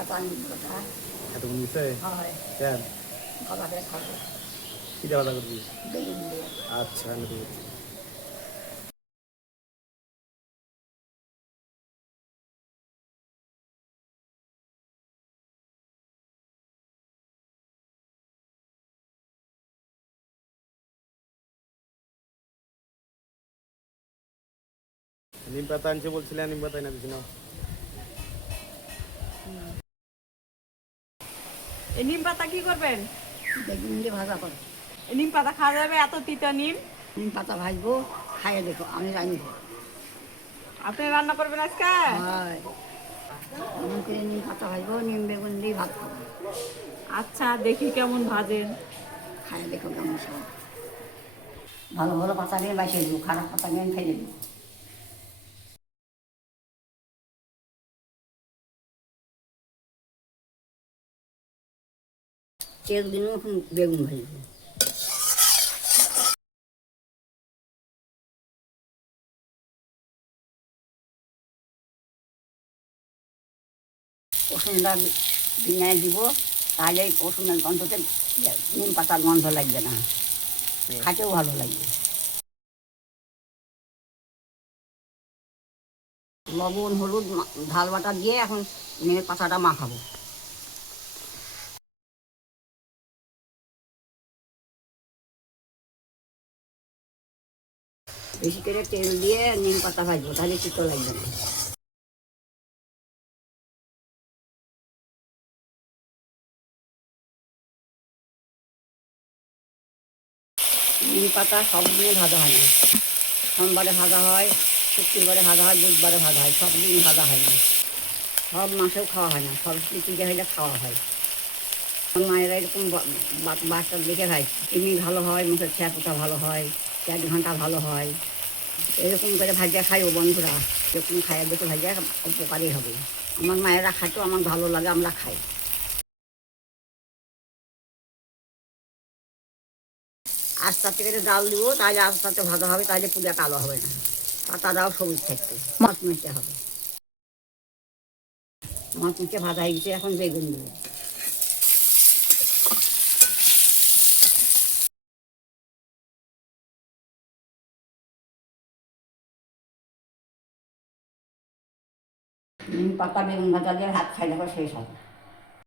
পাতা নিম পাতা এতক্ষণ দিচ্ছে হয় কেন ভাজা করে খাবো কি দেওয়া করবি? বেগুন দিয়ে। আচ্ছা আমি তো বলছি নিম পাতা আনছে বলছিলেন, নিম পাতা এনে দিছিল। এই নিম পাতা কি করবেন? বেগুন দিয়ে ভাজা করে এই নিম পাতা খাওয়া যাবে? এত তিতা নিম। নিম পাতা ভাজবো, খাইয়ে দেখো আমি জানি। আপনি রান্না করবেন আজকে? হয় এমন করে নিম পাতা ভাজবো, নিম বেগুন দিয়ে ভাত খাবো। আচ্ছা দেখি কেমন ভাজেন। খাইয়ে দেখো কেমন স্বাদ। ভালো ভালো পাতা নিয়ে বাঁচিয়ে দেবো, খারাপ পাতা নিয়ে ফেলে দেবো। তেল দিন বেগুন ভাজবো। রসুনটা ভিঙায় দিব, তাহলে রসুনের গন্ধতে নিম পাতার গন্ধ লাগবে না, খাতেও ভালো লাগবে। লবণ হলুদ ঝাল বাটা দিয়ে এখন নিমের পাতাটা মাখাবো। বেশি করে তেল দিয়ে নিম পাতা ভাজবো, তাহলে তিতো লাগবে না। নিম পাতা সব দিনে ভাজা হয় না, সোমবারে ভাজা হয়, শুক্রবারে ভাজা হয়, বুধবারে ভাজা হয়, সব দিন ভাজা হয় না। সব মাসেও খাওয়া হয় না, সব পুজো হইলে খাওয়া হয়। আমার মায়েরা এরকম বাচ্চা দেখে খায়, চিনি ভালো হয়, মুখের ছেঁড়া ভালো হয়, 4 ঘন্টা ভালো হয়, এরকম করে ভাজিয়া খাই। ও বন্ধুরা এরকম খাইয়া দেখে ভাজিয়া উপকারী হবে। আমার মায়েরা খাইতো, আমার ভালো লাগে, আমরা খাই। আস্তে আস্তে করে জাল দিব, তাহলে আস্তে আস্তে ভাজা হবে, তাহলে পুজো কালো হবে না, পাতাটাও সবুজ থাকবে, মাছ মিশতে হবে। মাছ মিশে ভাজা হয়ে গেছে, এখন বেগুন দিব। পাতা বেগুন ভাজা দিয়ে ভাত খাইলে শেষ হবে।